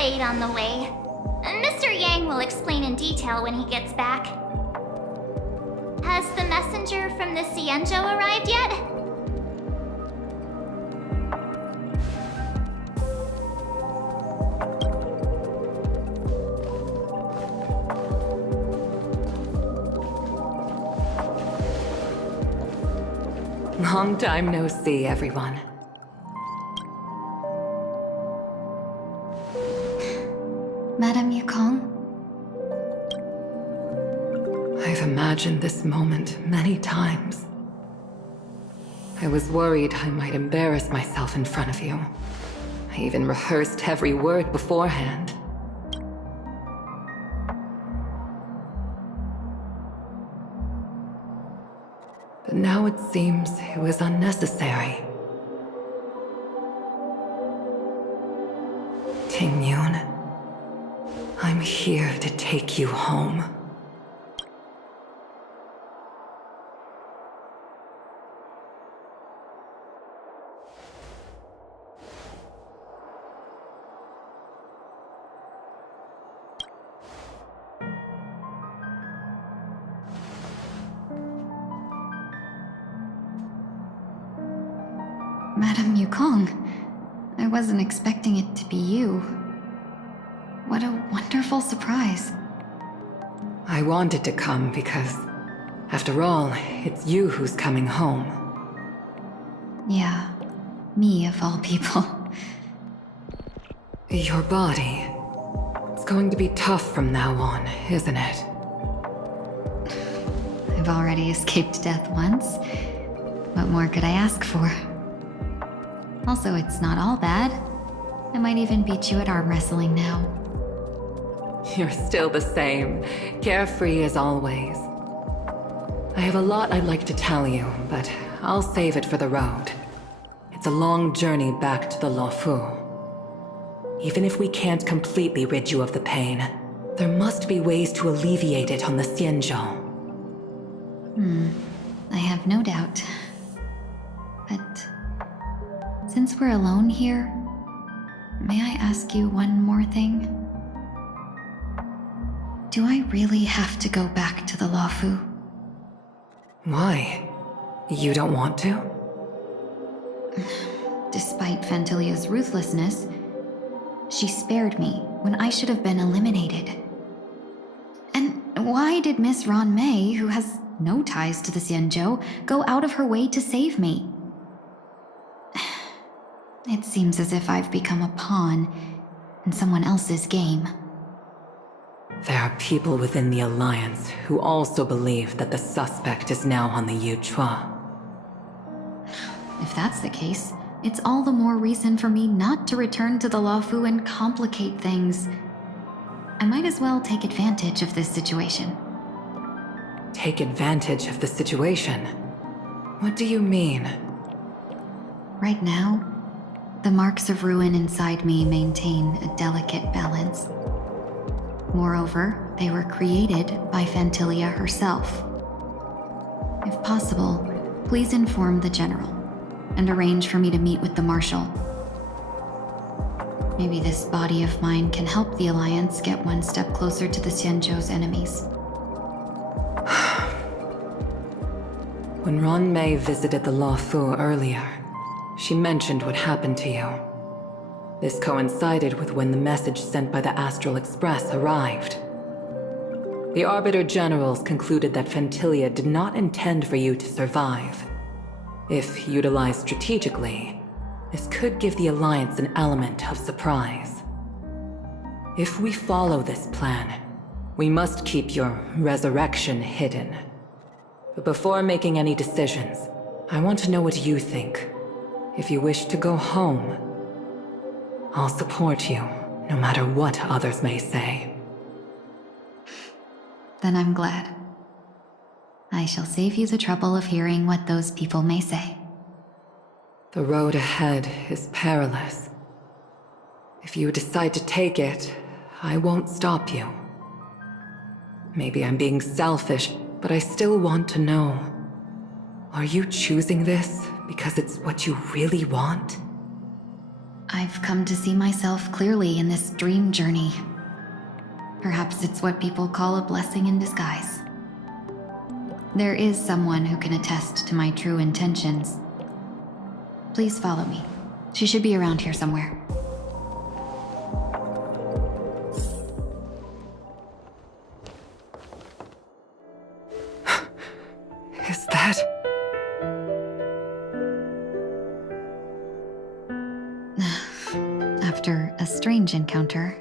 blade on the way. Mr. Yang will explain in detail when he gets back. Has the messenger from the Xianzhou arrived yet? Long time no see, everyone. Madame Yukong? I've imagined this moment many times. I was worried I might embarrass myself in front of you. I even rehearsed every word beforehand. But now it seems it was unnecessary. Tingyun, I'm here to take you home. Madame Yukong, I wasn't expecting it to be you. What a wonderful surprise. I wanted to come because, after all, it's you who's coming home. Yeah, me of all people. Your body. It's going to be tough from now on, isn't it? I've already escaped death once. What more could I ask for? Also, it's not all bad. I might even beat you at arm wrestling now. You're still the same, carefree as always. I have a lot I'd like to tell you, but I'll save it for the road. It's a long journey back to the Luofu. Even if we can't completely rid you of the pain, there must be ways to alleviate it on the Xianzhou. I have no doubt. But since we're alone here, may I ask you one more thing? Do I really have to go back to the Luofu? Why? You don't want to? Despite Fantilia's ruthlessness, she spared me when I should have been eliminated. And why did Miss Ron Mei, who has no ties to the Xianzhou, go out of her way to save me? It seems as if I've become a pawn in someone else's game. There are people within the Alliance who also believe that the suspect is now on the Yuchua. If that's the case, it's all the more reason for me not to return to the Luofu and complicate things. I might as well take advantage of this situation. Take advantage of the situation? What do you mean? Right now, the marks of ruin inside me maintain a delicate balance. Moreover, they were created by Fantilia herself. If possible, please inform the General and arrange for me to meet with the Marshal. Maybe this body of mine can help the Alliance get one step closer to the Xianzhou's enemies. When Ron Mei visited the Luofu earlier, she mentioned what happened to you. This coincided with when the message sent by the Astral Express arrived. The Arbiter Generals concluded that Fantilia did not intend for you to survive. If utilized strategically, this could give the Alliance an element of surprise. If we follow this plan, we must keep your resurrection hidden. But before making any decisions, I want to know what you think. If you wish to go home, I'll support you, no matter what others may say. Then I'm glad. I shall save you the trouble of hearing what those people may say. The road ahead is perilous. If you decide to take it, I won't stop you. Maybe I'm being selfish, but I still want to know. Are you choosing this because it's what you really want? I've come to see myself clearly in this dream journey. Perhaps it's what people call a blessing in disguise. There is someone who can attest to my true intentions. Please follow me. She should be around here somewhere. Is that... After a strange encounter,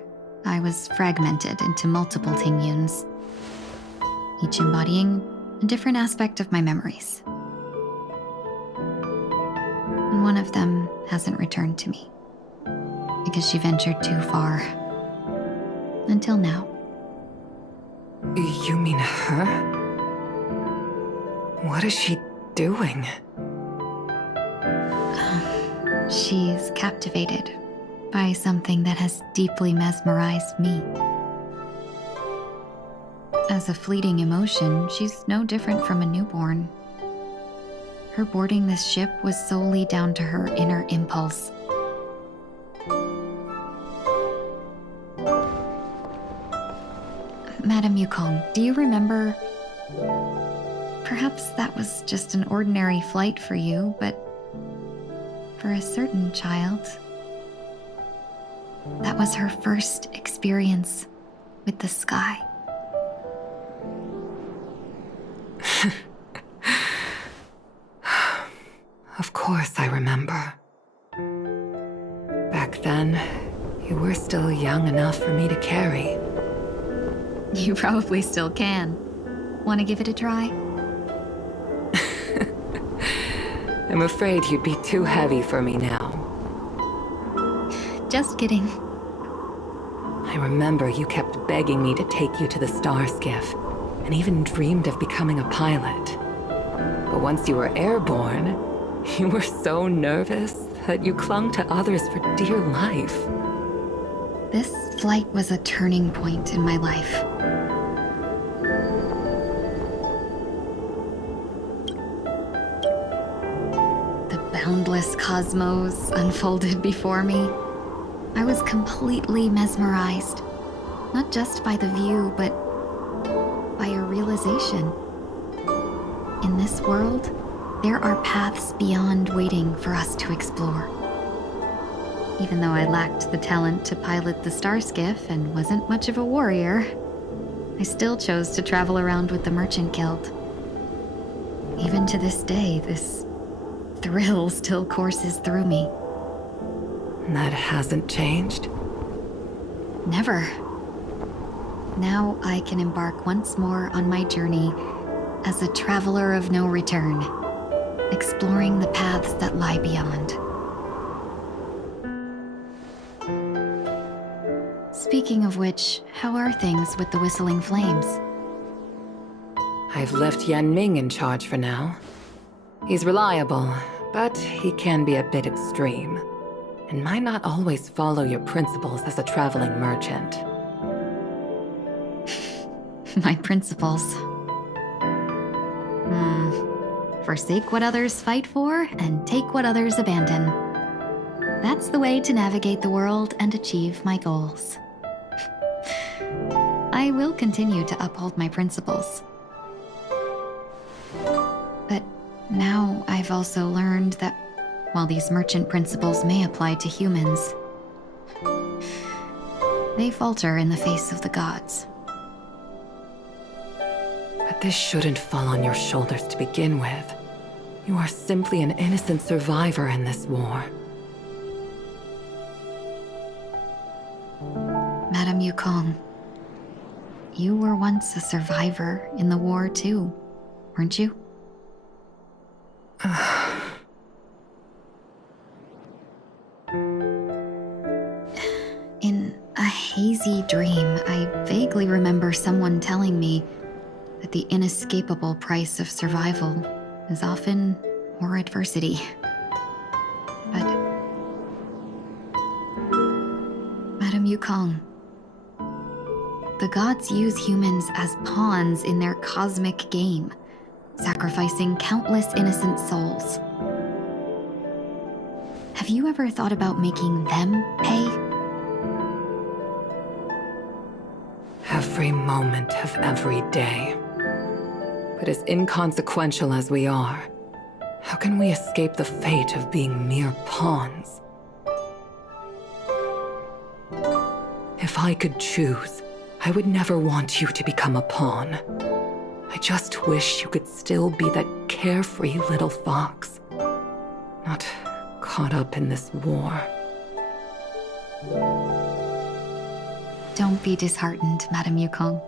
I was fragmented into multiple Tingyuns, each embodying a different aspect of my memories. And one of them hasn't returned to me, because she ventured too far. Until now. You mean her? What is she doing? She's captivated by something that has deeply mesmerized me. As a fleeting emotion, she's no different from a newborn. Her boarding this ship was solely down to her inner impulse. Madame Yukong, do you remember? Perhaps that was just an ordinary flight for you, but for a certain child, that was her first experience with the sky. Of course I remember. Back then, you were still young enough for me to carry. You probably still can. Want to give it a try? I'm afraid you'd be too heavy for me now. Just kidding. I remember you kept begging me to take you to the star skiff, and even dreamed of becoming a pilot. But once you were airborne, you were so nervous that you clung to others for dear life. This flight was a turning point in my life. The boundless cosmos unfolded before me. I was completely mesmerized, not just by the view, but by a realization. In this world, there are paths beyond waiting for us to explore. Even though I lacked the talent to pilot the star skiff and wasn't much of a warrior, I still chose to travel around with the Merchant Guild. Even to this day, this thrill still courses through me. That hasn't changed? Never. Now I can embark once more on my journey as a traveler of no return, exploring the paths that lie beyond. Speaking of which, how are things with the Whistling Flames? I've left Yan Ming in charge for now. He's reliable, but he can be a bit extreme, and might not always follow your principles as a traveling merchant. My principles. Forsake what others fight for, and take what others abandon. That's the way to navigate the world and achieve my goals. I will continue to uphold my principles. But now I've also learned that while these merchant principles may apply to humans, they falter in the face of the gods. But this shouldn't fall on your shoulders to begin with. You are simply an innocent survivor in this war. Madame Yukong, you were once a survivor in the war too, weren't you? In a hazy dream, I vaguely remember someone telling me that the inescapable price of survival is often more adversity. But Madame Yukong, the gods use humans as pawns in their cosmic game, sacrificing countless innocent souls. Have you ever thought about making them pay? Every moment of every day. But as inconsequential as we are, how can we escape the fate of being mere pawns? If I could choose, I would never want you to become a pawn. I just wish you could still be that carefree little fox, not caught up in this war. Don't be disheartened, Madame Yukong.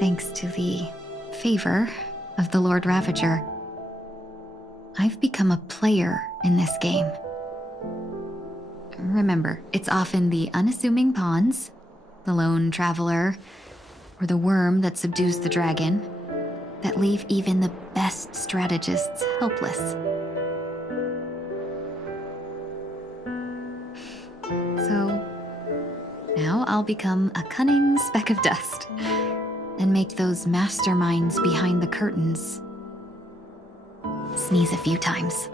Thanks to the favor of the Lord Ravager, I've become a player in this game. Remember, it's often the unassuming pawns, the lone traveler, or the worm that subdues the dragon, that leave even the best strategists helpless. So, now I'll become a cunning speck of dust, and make those masterminds behind the curtains sneeze a few times.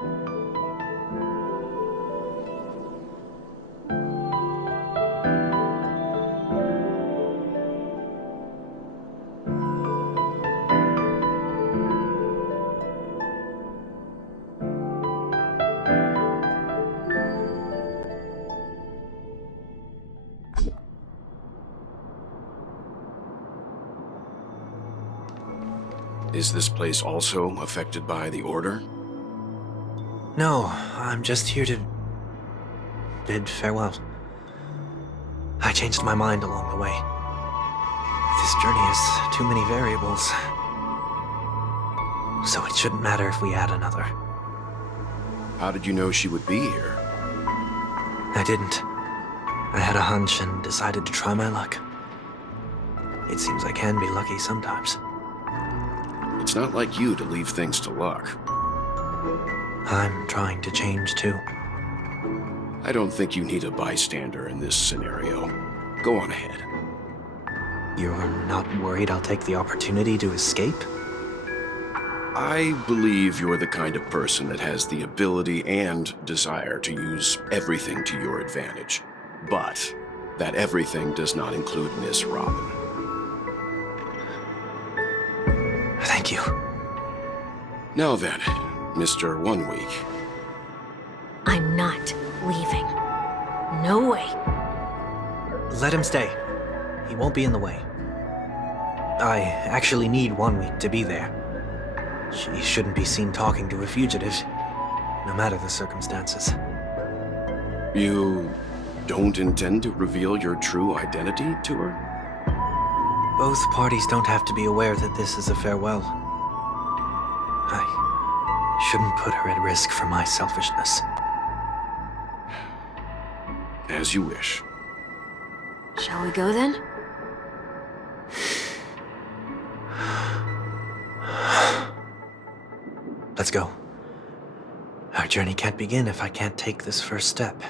Is this place also affected by the Order? No, I'm just here to bid farewell. I changed my mind along the way. This journey has too many variables. So it shouldn't matter if we add another. How did you know she would be here? I didn't. I had a hunch and decided to try my luck. It seems I can be lucky sometimes. It's not like you to leave things to luck. I'm trying to change too. I don't think you need a bystander in this scenario. Go on ahead. You're not worried I'll take the opportunity to escape? I believe you're the kind of person that has the ability and desire to use everything to your advantage. But that everything does not include Miss Robin. Thank you. Now then, Mr. 1 Week. I'm not leaving. No way. Let him stay. He won't be in the way. I actually need 1 week to be there. She shouldn't be seen talking to a fugitive, no matter the circumstances. You don't intend to reveal your true identity to her? Both parties don't have to be aware that this is a farewell. I shouldn't put her at risk for my selfishness. As you wish. Shall we go then? Let's go. Our journey can't begin if I can't take this first step.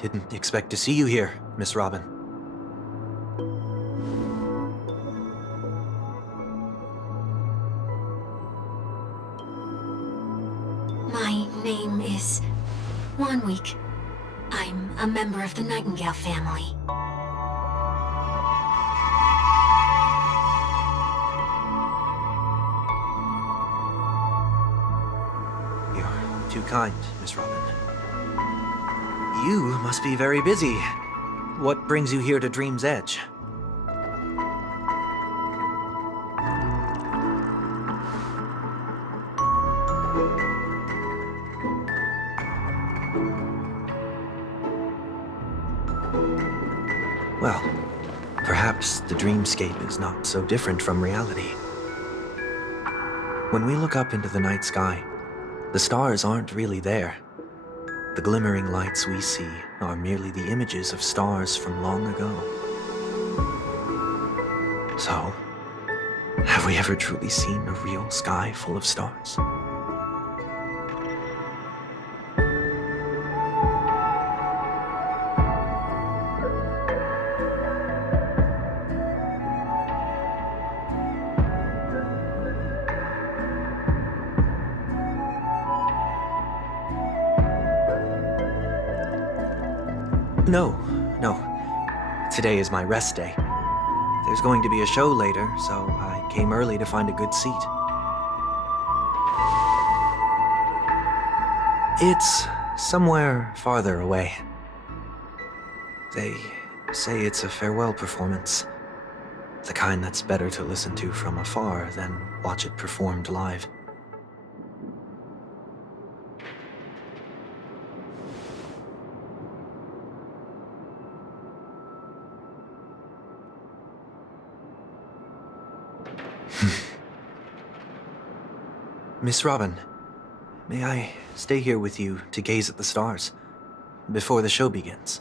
Didn't expect to see you here, Miss Robin. My name is 1 Week. I'm a member of the Nightingale family. You're too kind, Miss Robin. You must be very busy. What brings you here to Dream's Edge? Well, perhaps the dreamscape is not so different from reality. When we look up into the night sky, The stars aren't really there. The glimmering lights we see are merely the images of stars from long ago. So, have we ever truly seen a real sky full of stars? No. Today is my rest day. There's going to be a show later, so I came early to find a good seat. It's somewhere farther away. They say it's a farewell performance. The kind that's better to listen to from afar than watch it performed live. Miss Robin, may I stay here with you to gaze at the stars before the show begins?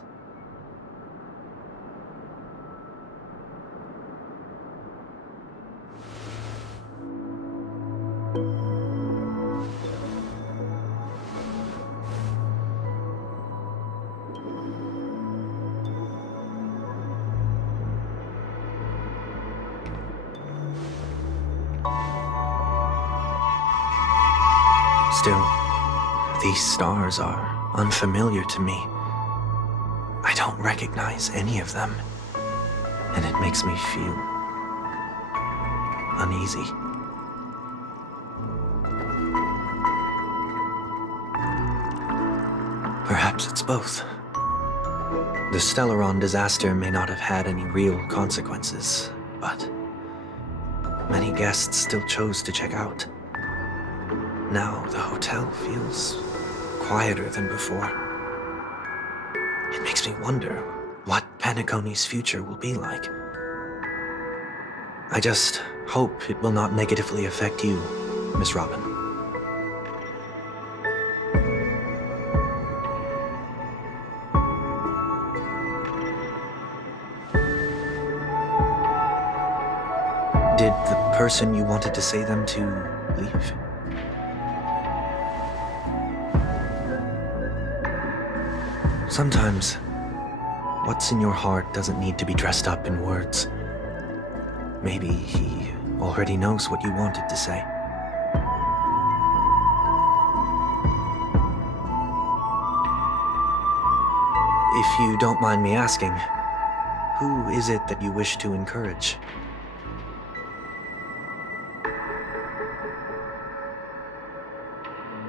Still, these stars are unfamiliar to me. I don't recognize any of them, and it makes me feel uneasy. Perhaps it's both. The Stellaron disaster may not have had any real consequences, but many guests still chose to check out. Now the hotel feels quieter than before. It makes me wonder what Penacony's future will be like. I just hope it will not negatively affect you, Miss Robin. Did the person you wanted to say them to leave? Sometimes, what's in your heart doesn't need to be dressed up in words. Maybe he already knows what you wanted to say. If you don't mind me asking, who is it that you wish to encourage?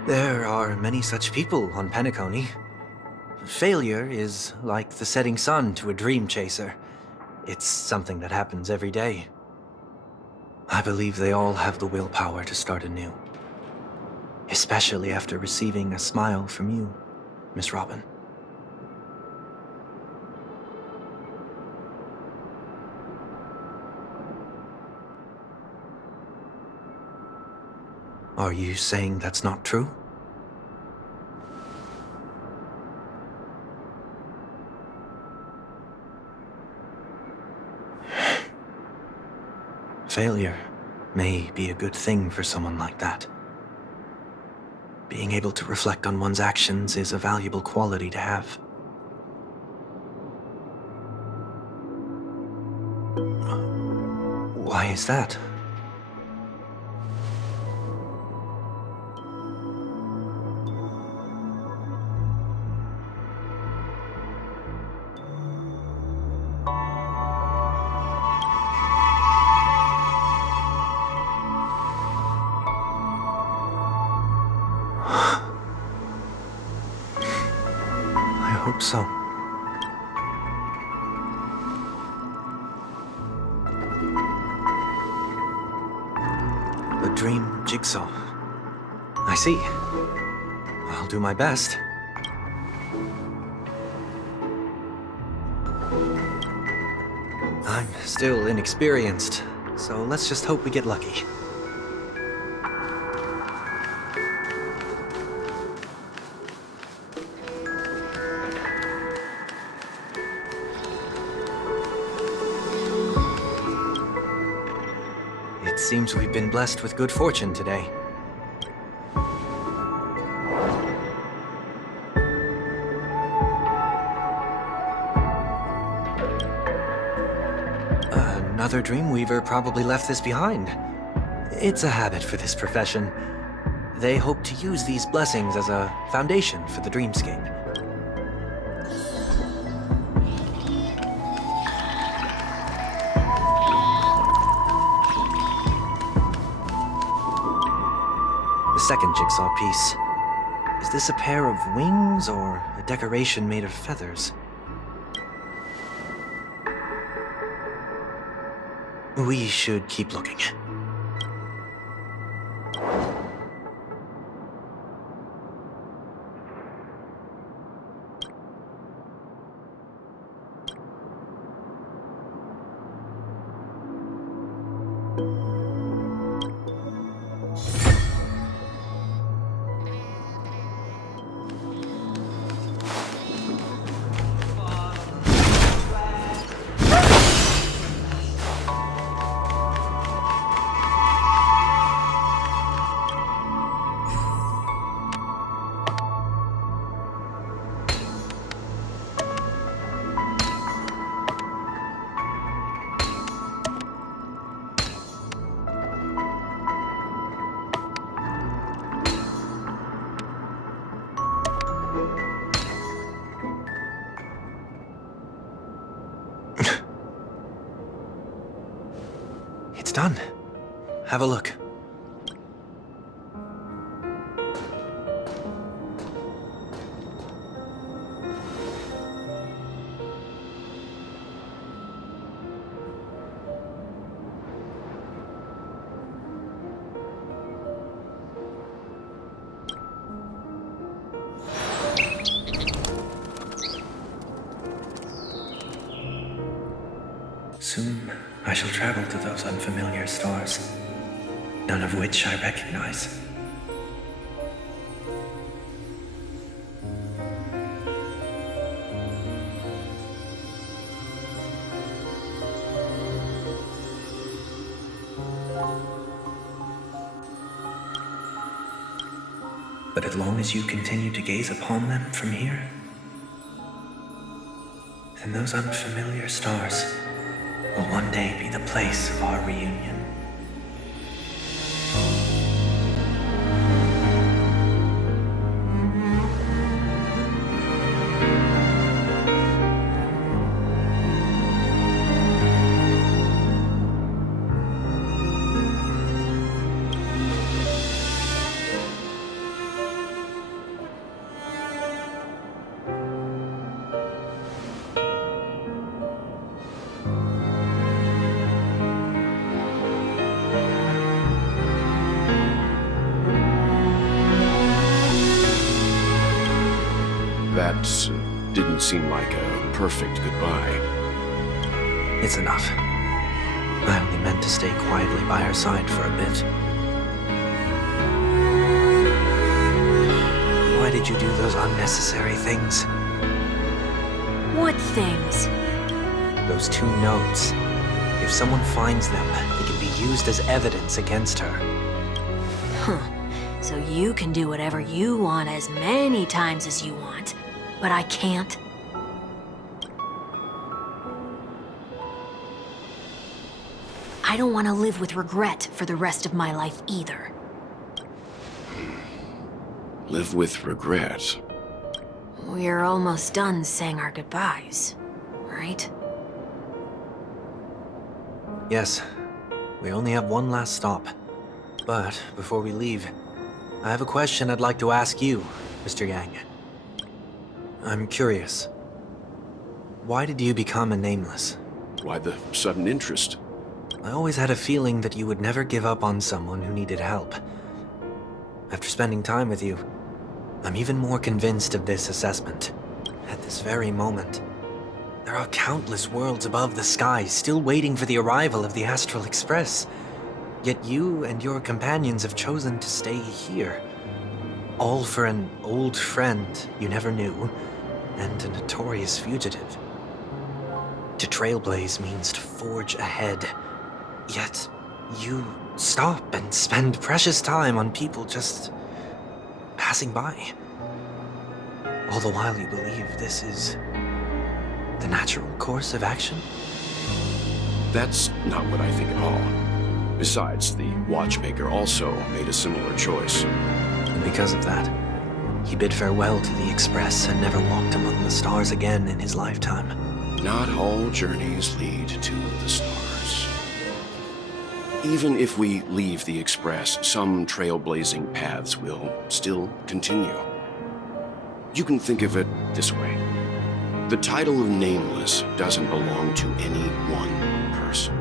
There are many such people on Penacony. Failure is like the setting sun to a dream chaser. It's something that happens every day. I believe they all have the willpower to start anew. Especially after receiving a smile from you, Miss Robin. Are you saying that's not true? Failure may be a good thing for someone like that. Being able to reflect on one's actions is a valuable quality to have. Why is that? I hope so. A dream jigsaw. I see. I'll do my best. I'm still inexperienced, so let's just hope we get lucky. It seems we've been blessed with good fortune today. Another Dreamweaver probably left this behind. It's a habit for this profession. They hope to use these blessings as a foundation for the dreamscape. The second jigsaw piece. Is this a pair of wings or a decoration made of feathers? We should keep looking. It's done. Have a look. Soon, I shall travel to those unfamiliar stars, none of which I recognize. But as long as you continue to gaze upon them from here, then those unfamiliar stars will one day be the place of our reunion. That didn't seem like a perfect goodbye. It's enough. I only meant to stay quietly by her side for a bit. Why did you do those unnecessary things? What things? Those 2 notes. If someone finds them, they can be used as evidence against her. So you can do whatever you want as many times as you want, but I can't? I don't want to live with regret for the rest of my life either. Live with regret. We're almost done saying our goodbyes, right? Yes, we only have one last stop. But before we leave, I have a question I'd like to ask you, Mr. Yang. I'm curious. Why did you become a Nameless? Why the sudden interest? I always had a feeling that you would never give up on someone who needed help. After spending time with you, I'm even more convinced of this assessment. At this very moment, there are countless worlds above the sky still waiting for the arrival of the Astral Express. Yet you and your companions have chosen to stay here. All for an old friend you never knew, and a notorious fugitive. To Trailblaze means to forge ahead. Yet, you stop and spend precious time on people just passing by. All the while you believe this is the natural course of action? That's not what I think at all. Besides, the watchmaker also made a similar choice. And because of that, he bid farewell to the Express and never walked among the stars again in his lifetime. Not all journeys lead to the stars. Even if we leave the Express, some trailblazing paths will still continue. You can think of it this way. The title of Nameless doesn't belong to any one person.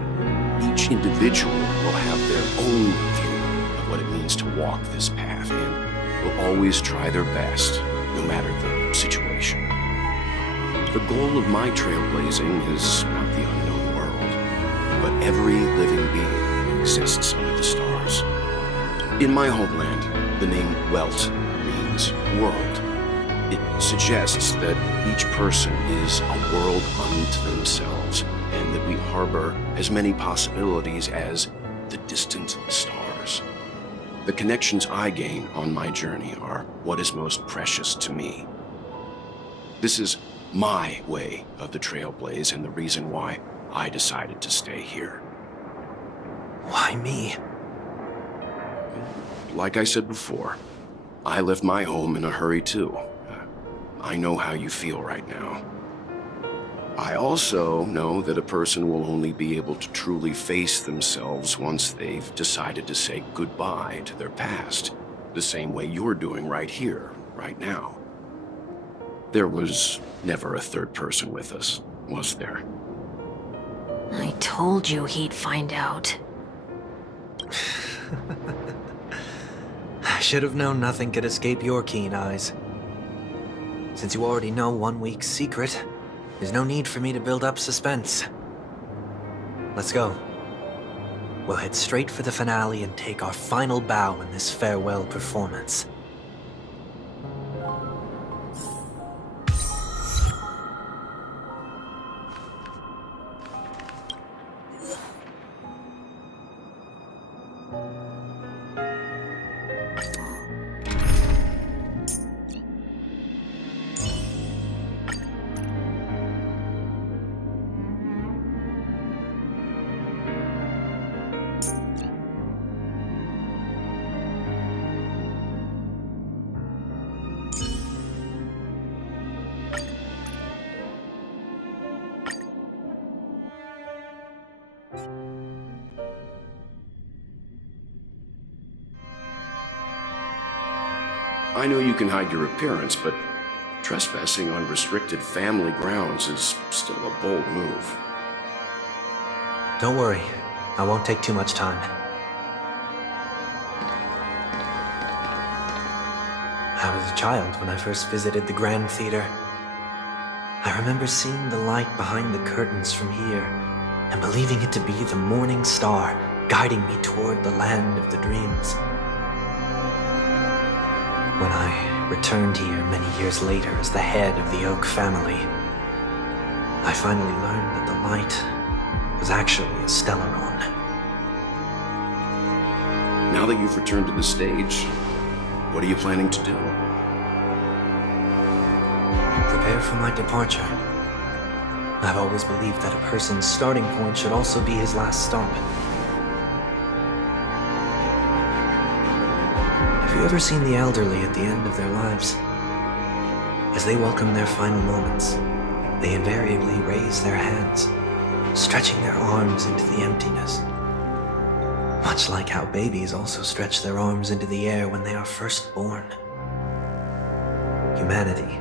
Each individual will have their own view of what it means to walk this path and will always try their best, no matter the situation. The goal of my trailblazing is not the unknown world, but every living being exists under the stars. In my homeland, the name Welt means world. It suggests that each person is a world unto themselves, and that we harbor as many possibilities as the distant stars. The connections I gain on my journey are what is most precious to me. This is my way of the Trailblaze and the reason why I decided to stay here. Why me? Like I said before, I left my home in a hurry too. I know how you feel right now. I also know that a person will only be able to truly face themselves once they've decided to say goodbye to their past, the same way you're doing right here, right now. There was never a third person with us, was there? I told you he'd find out. I should have known nothing could escape your keen eyes. Since you already know 1 week's secret, there's no need for me to build up suspense. Let's go. We'll head straight for the finale and take our final bow in this farewell performance. I know you can hide your appearance, but trespassing on restricted family grounds is still a bold move. Don't worry, I won't take too much time. I was a child when I first visited the Grand Theater. I remember seeing the light behind the curtains from here and believing it to be the morning star guiding me toward the land of the dreams. When I returned here many years later as the head of the Oak family, I finally learned that the light was actually a Stellaron. Now that you've returned to the stage, what are you planning to do? Prepare for my departure. I've always believed that a person's starting point should also be his last stop. Have you ever seen the elderly at the end of their lives? As they welcome their final moments, they invariably raise their hands, stretching their arms into the emptiness. Much like how babies also stretch their arms into the air when they are first born. Humanity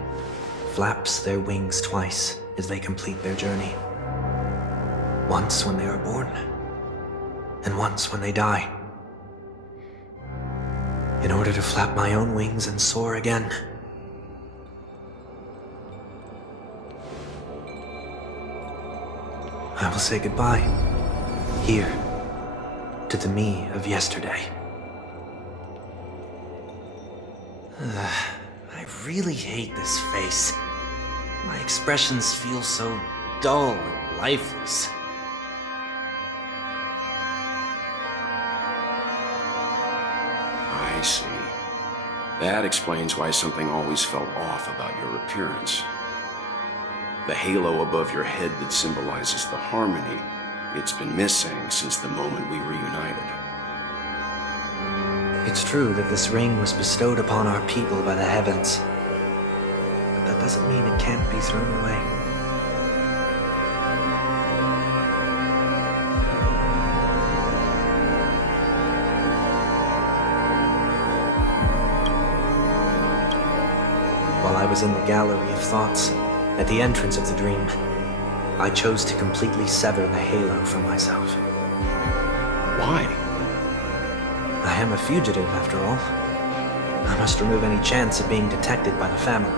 flaps their wings twice as they complete their journey. Once when they are born, and once when they die. In order to flap my own wings and soar again. I will say goodbye, here, to the me of yesterday. I really hate this face. My expressions feel so dull and lifeless. I see. That explains why something always felt off about your appearance. The halo above your head that symbolizes the harmony, it's been missing since the moment we reunited. It's true that this ring was bestowed upon our people by the heavens, but that doesn't mean it can't be thrown away. While I was in the gallery of thoughts, at the entrance of the dream, I chose to completely sever the halo from myself. Why? I am a fugitive, after all. I must remove any chance of being detected by the family.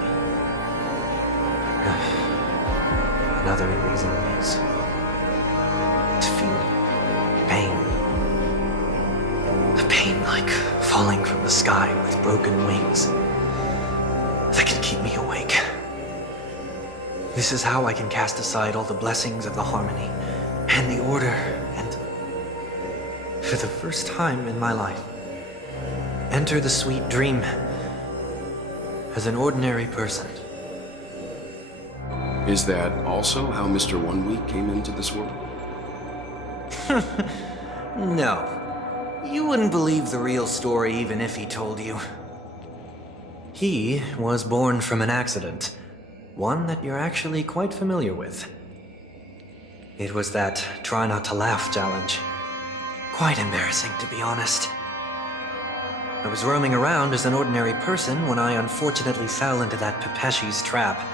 Another reason is to feel pain. A pain like falling from the sky with broken wings that can keep me awake. This is how I can cast aside all the blessings of the harmony and the order and, for the first time in my life, enter the sweet dream as an ordinary person. Is that also how Mr. 1 Week came into this world? No. You wouldn't believe the real story even if he told you. He was born from an accident, one that you're actually quite familiar with. It was that try not to laugh challenge. Quite embarrassing, to be honest. I was roaming around as an ordinary person when I unfortunately fell into that Pepeshi's trap.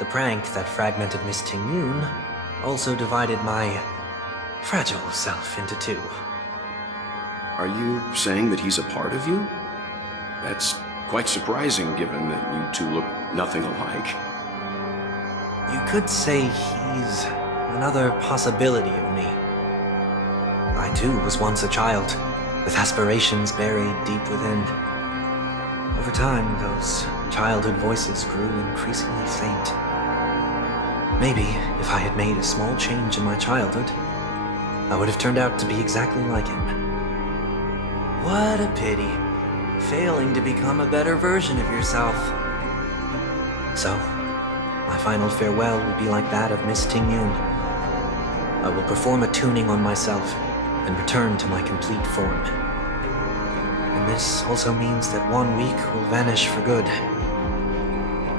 The prank that fragmented Miss Ting-Yoon also divided my fragile self into two. Are you saying that he's a part of you? That's quite surprising given that you two look nothing alike. You could say he's another possibility of me. I too was once a child, with aspirations buried deep within. Over time, those childhood voices grew increasingly faint. Maybe if I had made a small change in my childhood, I would have turned out to be exactly like him. What a pity, failing to become a better version of yourself. So, my final farewell will be like that of Miss Ting-Yoon. I will perform a tuning on myself and return to my complete form. And this also means that 1 week will vanish for good.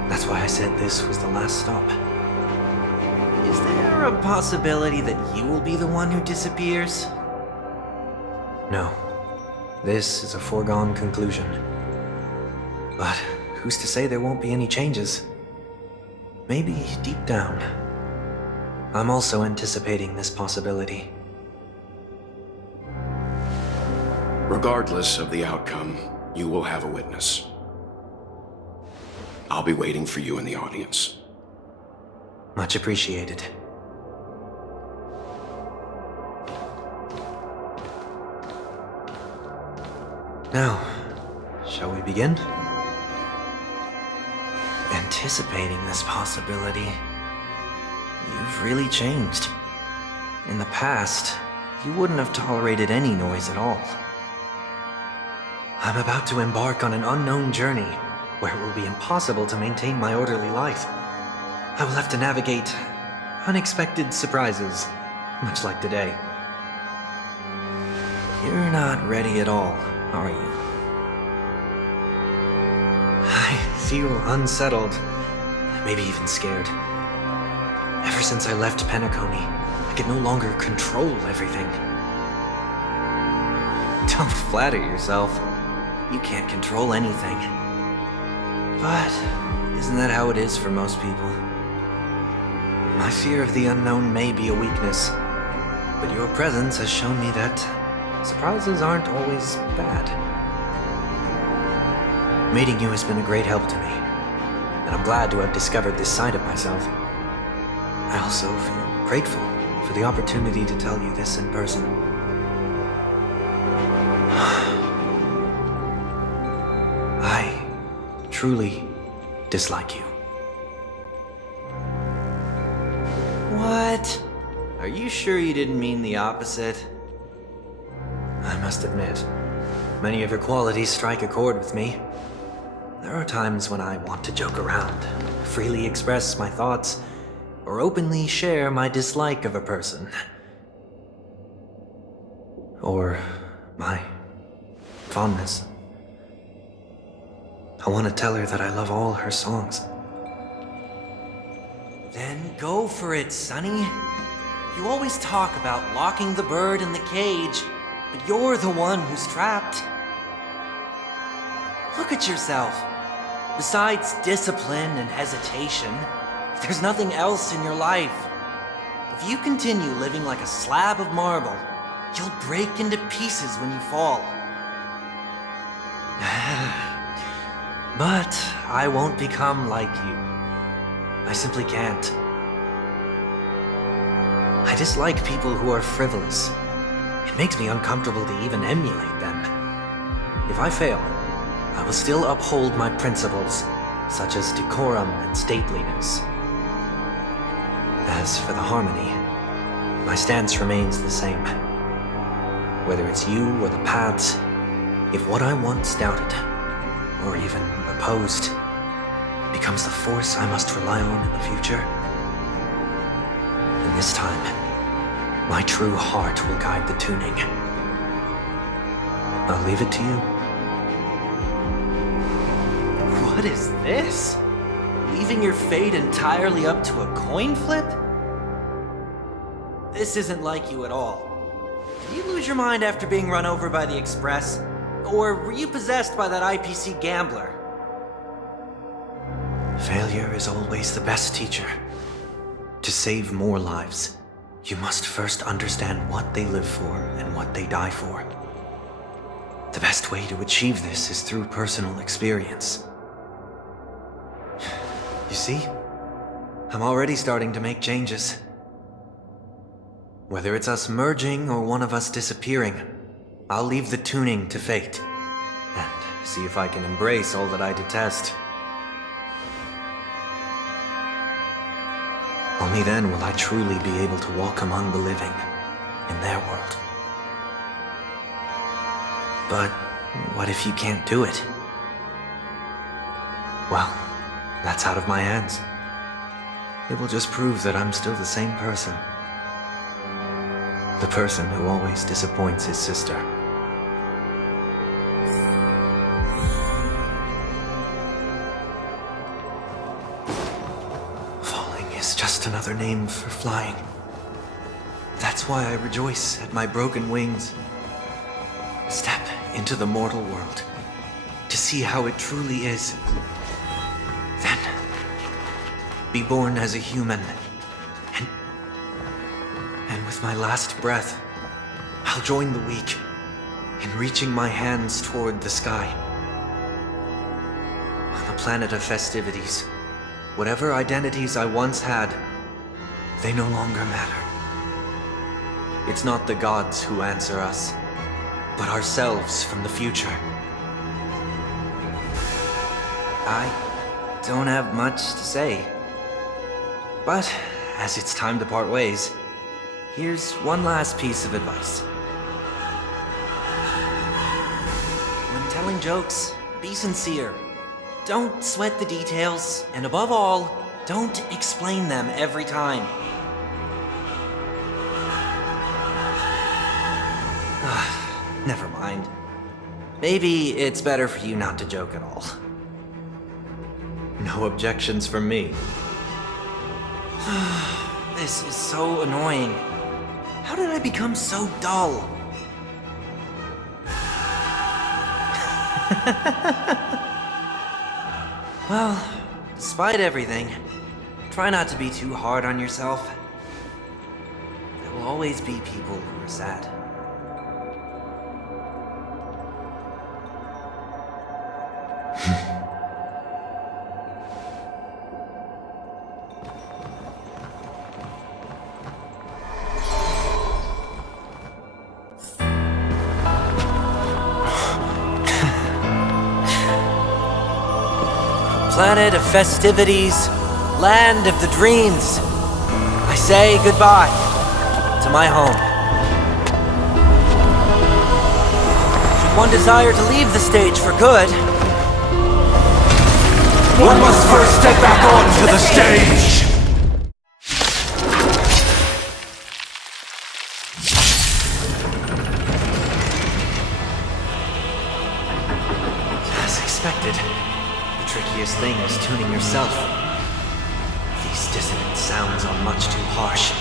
That's why I said this was the last stop. Is there a possibility that you will be the one who disappears? No. This is a foregone conclusion. But who's to say there won't be any changes? Maybe deep down, I'm also anticipating this possibility. Regardless of the outcome, you will have a witness. I'll be waiting for you in the audience. Much appreciated. Now, shall we begin? Anticipating this possibility, you've really changed. In the past, you wouldn't have tolerated any noise at all. I'm about to embark on an unknown journey where it will be impossible to maintain my orderly life. I will have to navigate unexpected surprises, much like today. You're not ready at all, are you? I feel unsettled, maybe even scared. Ever since I left Penacony, I can no longer control everything. Don't flatter yourself. You can't control anything. But isn't that how it is for most people? My fear of the unknown may be a weakness, but your presence has shown me that surprises aren't always bad. Meeting you has been a great help to me, and I'm glad to have discovered this side of myself. I also feel grateful for the opportunity to tell you this in person. I truly dislike you. What? Are you sure you didn't mean the opposite? I'm must admit. Many of your qualities strike a chord with me. There are times when I want to joke around, freely express my thoughts, or openly share my dislike of a person. Or my fondness. I want to tell her that I love all her songs. Then go for it, Sonny. You always talk about locking the bird in the cage, but you're the one who's trapped. Look at yourself. Besides discipline and hesitation, there's nothing else in your life. If you continue living like a slab of marble, you'll break into pieces when you fall. But I won't become like you. I simply can't. I dislike people who are frivolous. It makes me uncomfortable to even emulate them. If I fail, I will still uphold my principles, such as decorum and stateliness. As for the harmony, my stance remains the same. Whether it's you or the paths, if what I once doubted, or even opposed, becomes the force I must rely on in the future, then this time, my true heart will guide the tuning. I'll leave it to you. What is this? Leaving your fate entirely up to a coin flip? This isn't like you at all. Did you lose your mind after being run over by the Express? Or were you possessed by that IPC gambler? Failure is always the best teacher. To save more lives, you must first understand what they live for and what they die for. The best way to achieve this is through personal experience. You see? I'm already starting to make changes. Whether it's us merging or one of us disappearing, I'll leave the tuning to fate, and see if I can embrace all that I detest. Only then will I truly be able to walk among the living, in their world. But what if you can't do it? Well, that's out of my hands. It will just prove that I'm still the same person. The person who always disappoints his sister. Falling is just another name for flying. That's why I rejoice at my broken wings. Step into the mortal world to see how it truly is. Then, be born as a human. And with my last breath, I'll join the weak in reaching my hands toward the sky. On the planet of festivities, whatever identities I once had, they no longer matter. It's not the gods who answer us, but ourselves from the future. I don't have much to say, but as it's time to part ways, here's one last piece of advice. When telling jokes, be sincere. Don't sweat the details, and above all, don't explain them every time. Never mind. Maybe it's better for you not to joke at all. No objections from me. This is so annoying. How did I become so dull? Well, despite everything, try not to be too hard on yourself. There will always be people who are sad. Planet of festivities, land of the dreams. I say goodbye to my home. one desire to leave the stage for good. One must first step back onto the stage! As expected, the trickiest thing is tuning yourself. These dissonant sounds are much too harsh.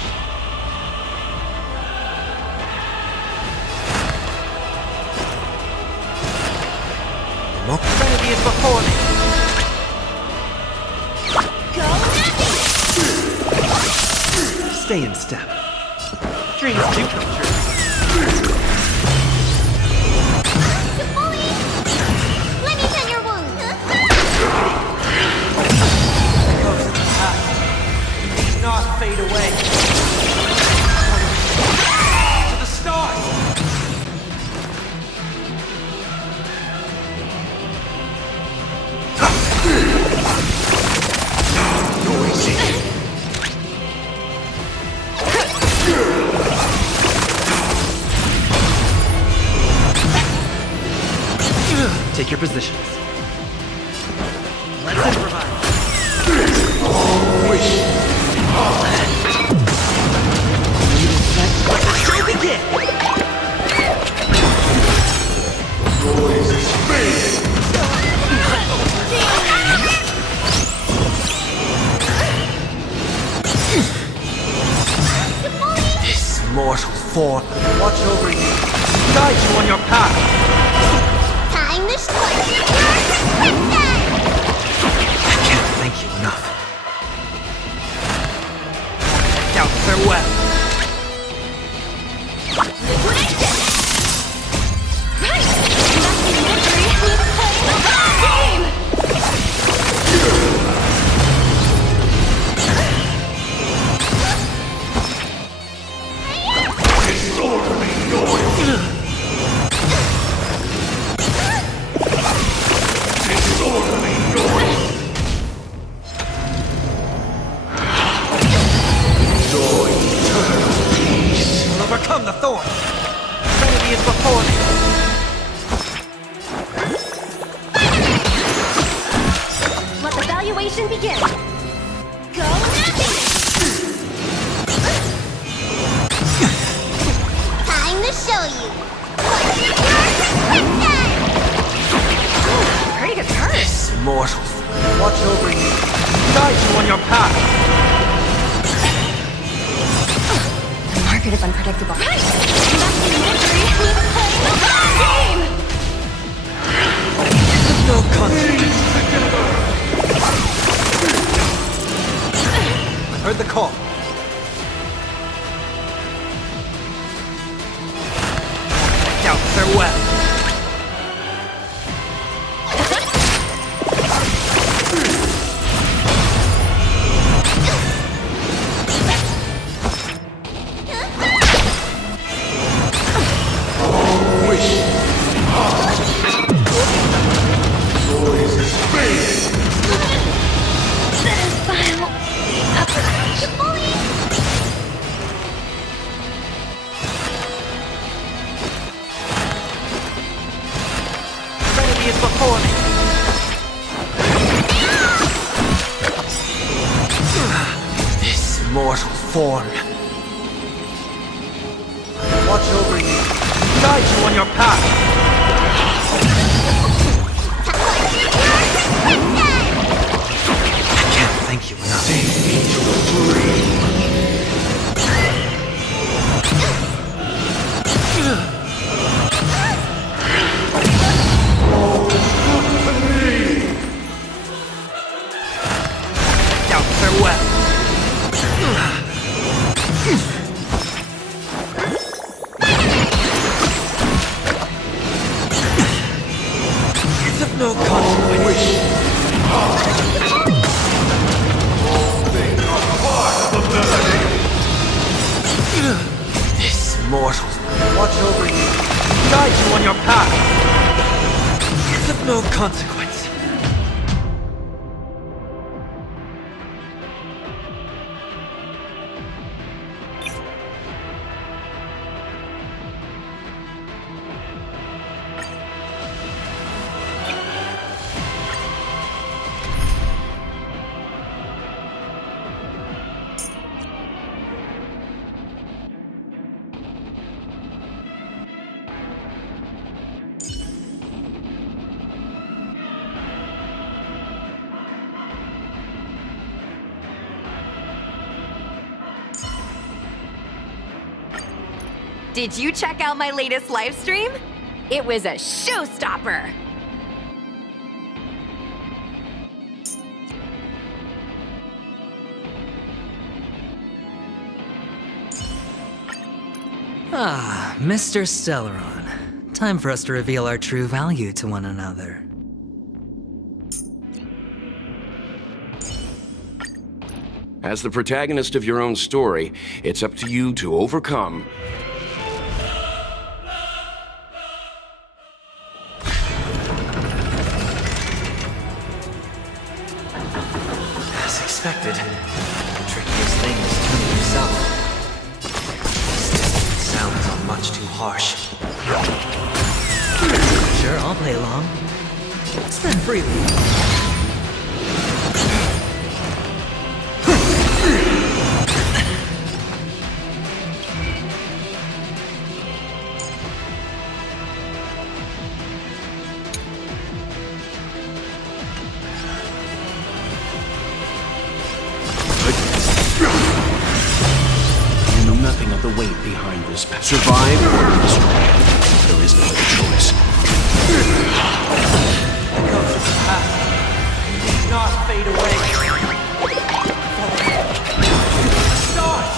The more serenity is before me. Stay in step. Dreams do come true. Let me tend your wound. Echoes of the past need not fade away. To the stars! Take your positions. Let's improvise. Let the show begin! This mortal form, watch over you, guide you on your path. Time to start your I can't thank you enough. Doubt farewell. liquidation! Right! Nothing victory with playing the long game! I'll overcome the thorn. Serenity is before me. Let the valuation begin! Go nothing! Time to show you! What's your pretty good turn! This mortal form, watch over you, guide you on your path. The market is unpredictable. Right! Nothing victory with playing the long game! No consequence. I heard the call. Doubt farewell. Serenity is before me. This mortal form. Watch over you, guide you on your path. I can't thank you enough. Doubt farewell. It's of no consequence. This mortal, watch over you, guide you on your path. It's of no consequence. Did you check out my latest live stream? It was a showstopper! Ah, Mr. Stellaron. Time for us to reveal our true value to one another. As the protagonist of your own story, it's up to you to overcome. As expected, the trickiest thing is tuning yourself. This sounds are much too harsh. Sure, I'll play along. Spend freely. You know nothing of the weight behind this path. Survive or be destroyed. There is no other choice. The ghost of the past needs not fade away. Start!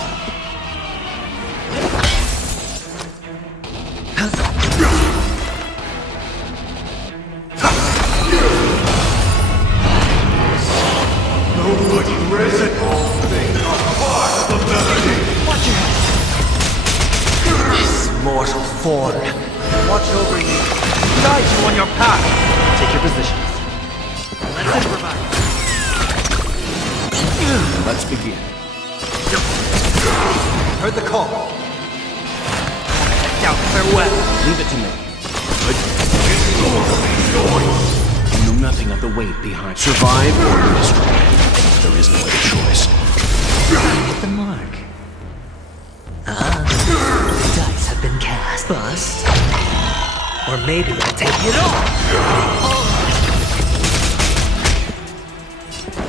Nobody risen. They are part of the melody. Watch your head! This mortal form. Watch over you. Guide you on your path. Take your positions. Let's improvise. Let's begin. Heard the call. Now, farewell. Leave it to me. You know nothing of the weight behind. Survive or be destroyed. There is no other choice. Hit the mark. The dice have been cast. Bust. Or maybe I'll take it all.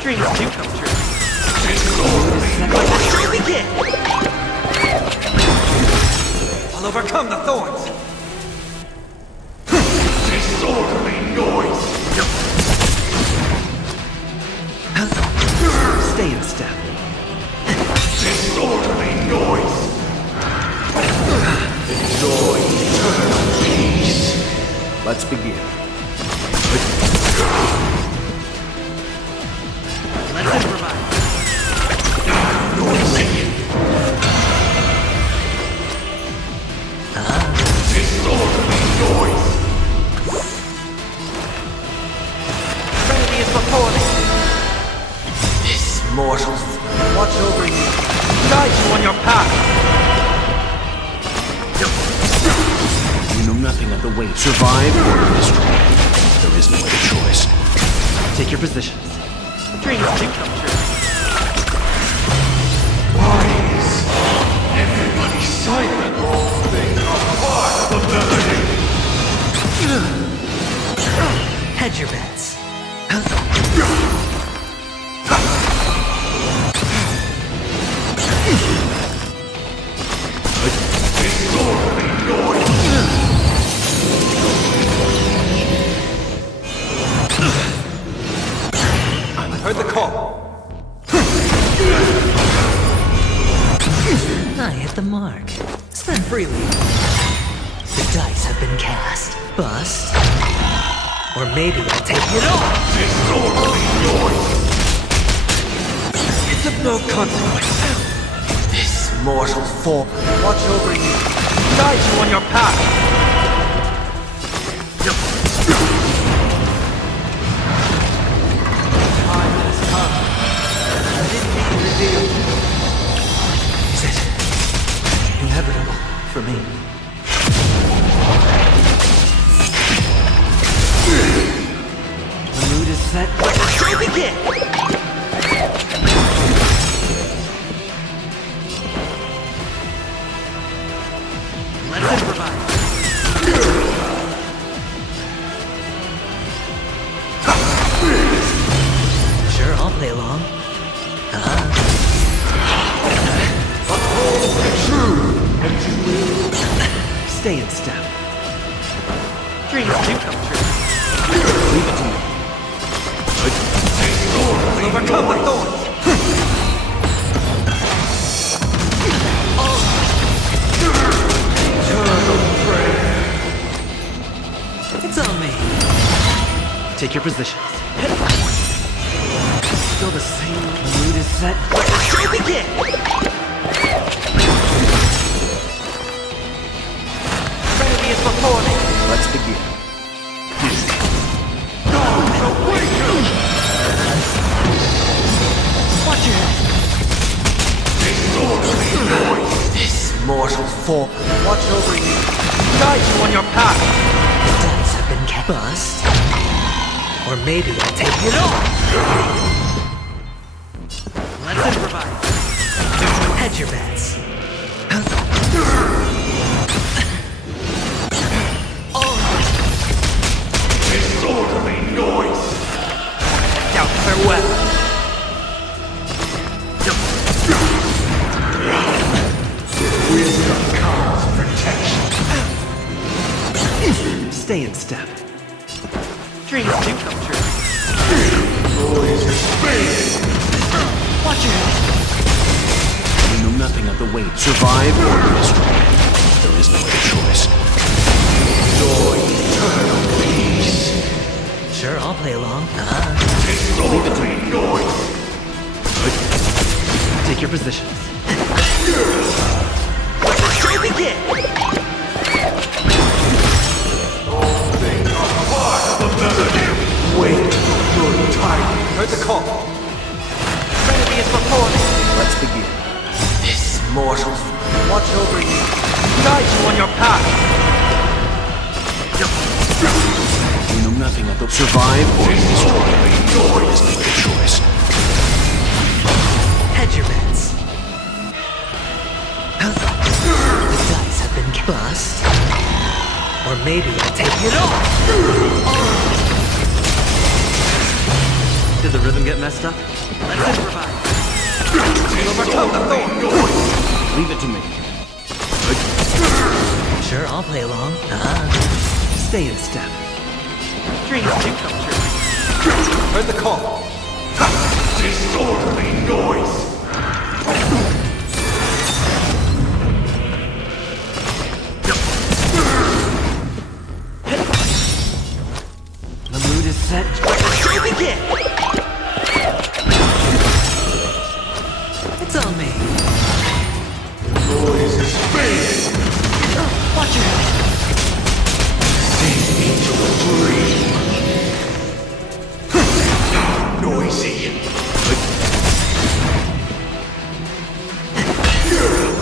Dreams do come true. Here we begin! I'll overcome the thorns. Disorderly noise! Stay in step. Disorderly noise! Enjoy eternal peace! Let's begin. Let's improvise. Noisy! Disorderly noise! Trinity is before me. This mortal Watch over you. Guide you on your path. You know nothing of the weight. Survive or be destroyed. There is no other choice. Take your positions. Dreams do come true. Wise! Everybody silent! They are part of the melody! Hedge your bets. Disorderly noise! Heard the call. I hit the mark. Spend freely. The dice have been cast. Bust. Or maybe I'll take it all. Disorderly noise! It's of no consequence. This mortal form. Watch over you. Guide you on your path. Time has come. Let it be revealed. Is it inevitable for me? The mood is set. Let the show begin. Let's improvise. Sure, I'll play along. Uphold the truth, and you will Dreams do come true. Leave it to me. I'll overcome the thorns. It's on me. Take your positions. Still the same. The mood is set. Let the show begin. Trinity is before me. Let's begin. Watch your head. This mortal form. Watch over you. Guide you on your path. The dice have been kept. Bust. Or maybe I'll take it all. Let's improvise. Hedge your bets. Disorderly noise! Doubt farewell. Wisdom comes protection. Stay in step. Dreams do come true. Noise is fading. Watch your head. We know nothing of the weight. Survive or be destroyed. There is no other choice. Enjoy eternal peace. Sure, I'll play along. Disorderly noise! Take your positions. Let the show begin. All things are part of the melody. Wait for good timing. Heard the call. Trinity is before me. Let's begin. This mortal watch over you. Guide you on your path. We know nothing of the survive or be destroyed. There is no other choice. Hedge your bets. The dice have been bust. Or maybe I'll take it all. Did the rhythm get messed up? Let's improvise. Overcome the thorn. Leave it to me. Sure, I'll play along. Stay in step. Dreams do come true. Heard the call. Disorderly noise! The mood is set. Let the show begin. It's on me. Noise is fading. Watch your head. Sink into a dream. Noisy.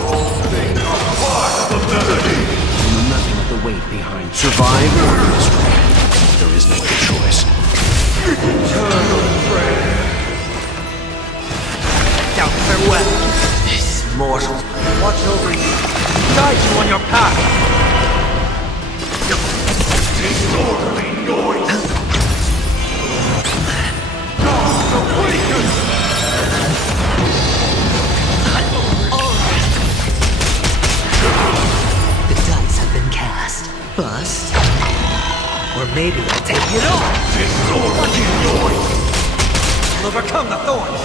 All things are part of the melody. We know nothing of the weight behind. Survive or be destroyed. There is no other choice. Eternal prayer. Doubt farewell. This mortal watch over you. Guide you on your path. Disorderly noise. God awaken. The dice have been cast. Bust. Or maybe I'll take it all. Disorderly noise. I'll overcome the thorns.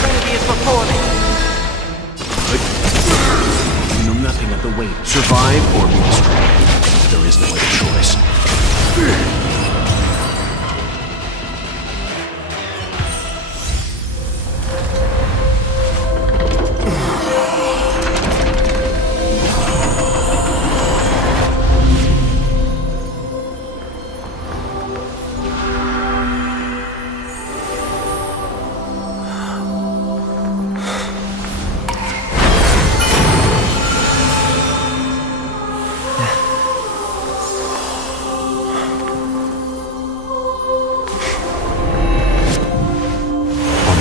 Trinity is before me. We know nothing of the weight. Survive or be destroyed. There is no other choice.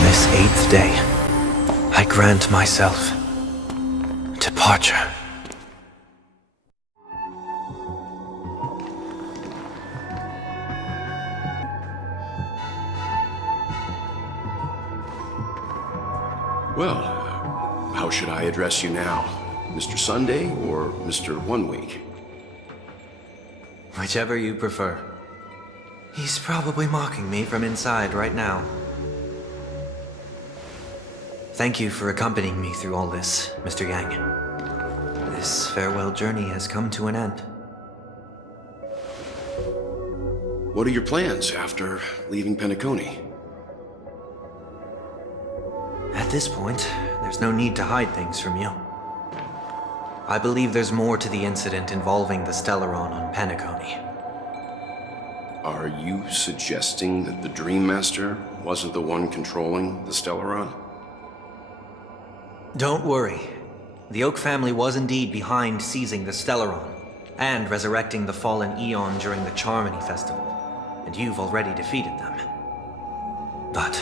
This 8th day, I grant myself departure. Well, how should I address you now? Mr. Sunday or Mr. 1 Week? Whichever you prefer. He's probably mocking me from inside right now. Thank you for accompanying me through all this, Mr. Yang. This farewell journey has come to an end. What are your plans after leaving Penacony? At this point, there's no need to hide things from you. I believe there's more to the incident involving the Stellaron on Penacony. Are you suggesting that the Dream Master wasn't the one controlling the Stellaron? Don't worry. The Oak family was indeed behind seizing the Stellaron and resurrecting the fallen Eon during the Charmony Festival, and you've already defeated them. But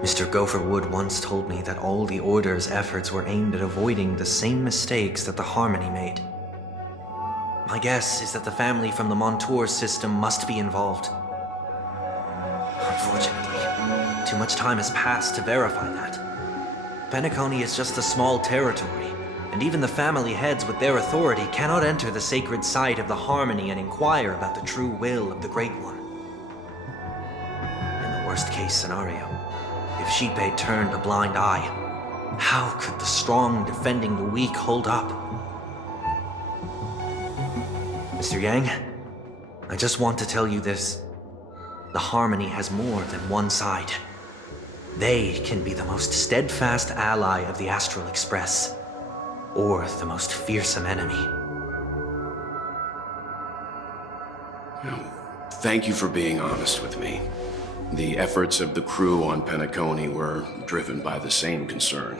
Mr. Gopherwood once told me that all the Order's efforts were aimed at avoiding the same mistakes that the Harmony made. My guess is that the family from the Montour system must be involved. Unfortunately, too much time has passed to verify that. Penacony is just a small territory, and even the family heads with their authority cannot enter the sacred site of the Harmony and inquire about the true will of the Great One. In the worst-case scenario, if Xipe turned a blind eye, how could the strong defending the weak hold up? Mr. Yang, I just want to tell you this. The Harmony has more than one side. They can be the most steadfast ally of the Astral Express, or the most fearsome enemy. Thank you for being honest with me. The efforts of the crew on Penacony were driven by the same concern.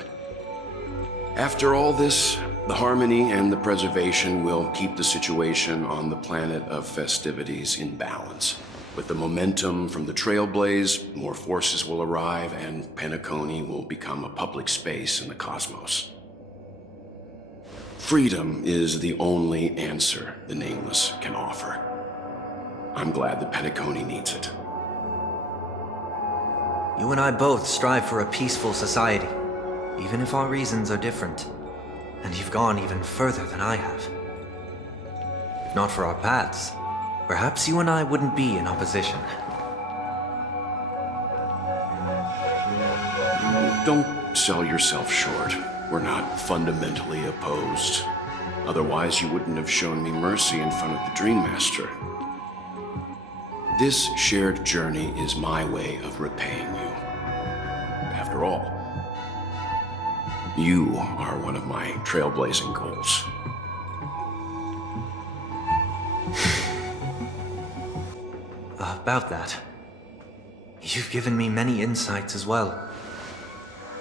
After all this, the Harmony and the Preservation will keep the situation on the planet of festivities in balance. With the momentum from the Trailblaze, more forces will arrive and Penacony will become a public space in the cosmos. Freedom is the only answer the Nameless can offer. I'm glad that Penacony needs it. You and I both strive for a peaceful society, even if our reasons are different. And you've gone even further than I have. If not for our paths, perhaps you and I wouldn't be in opposition. Don't sell yourself short. We're not fundamentally opposed. Otherwise, you wouldn't have shown me mercy in front of the Dream Master. This shared journey is my way of repaying you. After all, you are one of my trailblazing goals. About that, you've given me many insights as well.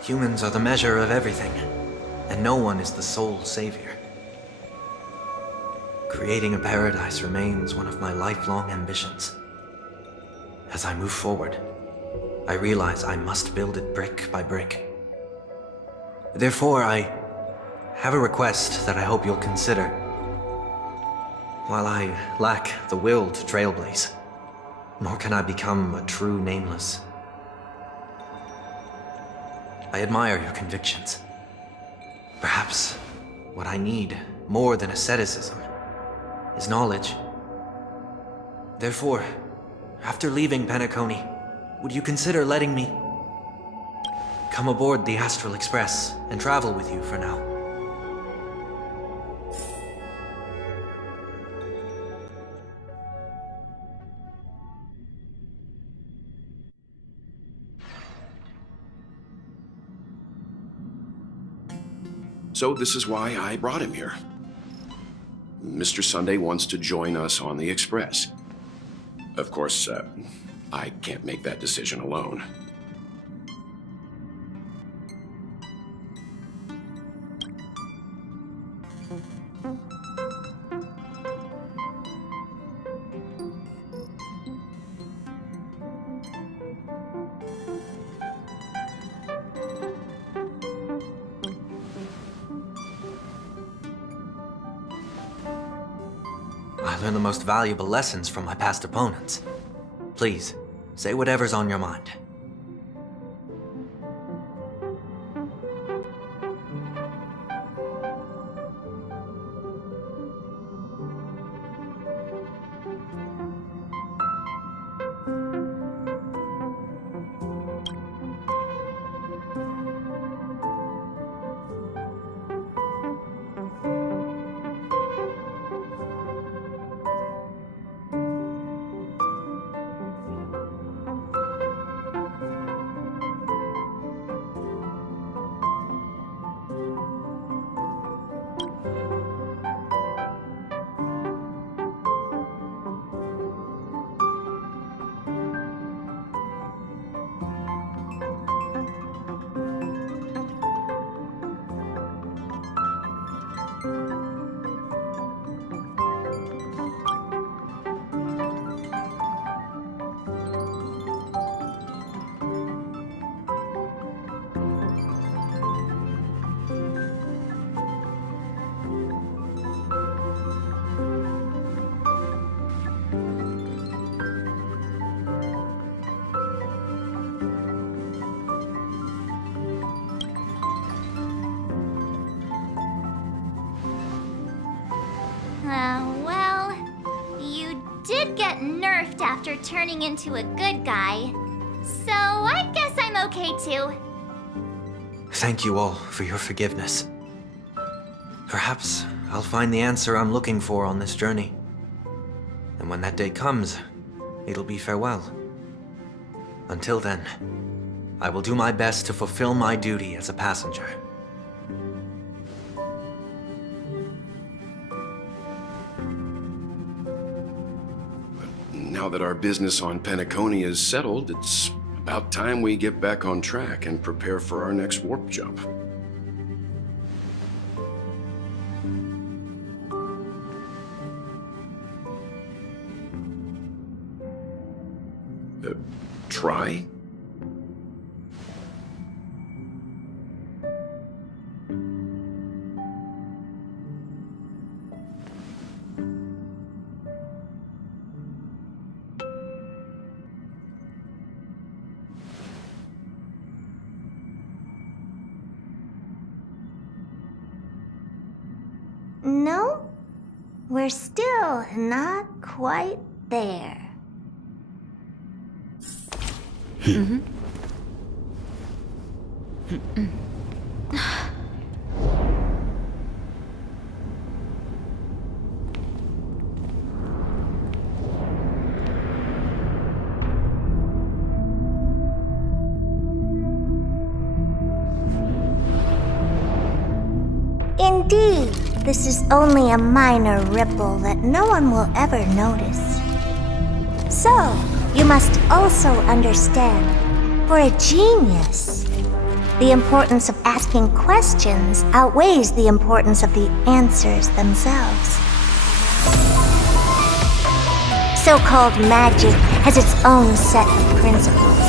Humans are the measure of everything, and no one is the sole savior. Creating a paradise remains one of my lifelong ambitions. As I move forward, I realize I must build it brick by brick. Therefore, I have a request that I hope you'll consider. While I lack the will to trailblaze, nor can I become a true Nameless. I admire your convictions. Perhaps what I need more than asceticism is knowledge. Therefore, after leaving Penacony, would you consider letting me come aboard the Astral Express and travel with you for now? So this is why I brought him here. Mr. Sunday wants to join us on the Express. Of course, I can't make that decision alone. I learned the most valuable lessons from my past opponents. Please, say whatever's on your mind. Well, you did get nerfed after turning into a good guy. So I guess I'm okay too. Thank you all for your forgiveness. Perhaps I'll find the answer I'm looking for on this journey. And when that day comes, it'll be farewell. Until then, I will do my best to fulfill my duty as a passenger. Now that our business on Penacony is settled, it's about time we get back on track and prepare for our next warp jump. Try? No, we're still not quite there. Indeed, this is only a minor ripple that no one will ever notice. So, you must also understand, for a genius, the importance of asking questions outweighs the importance of the answers themselves. So-called magic has its own set of principles.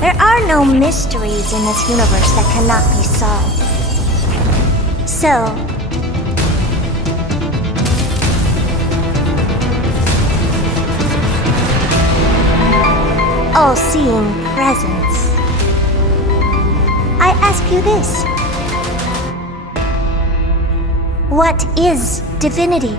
There are no mysteries in this universe that cannot be solved. So, all-seeing presence, I ask you this. What is divinity?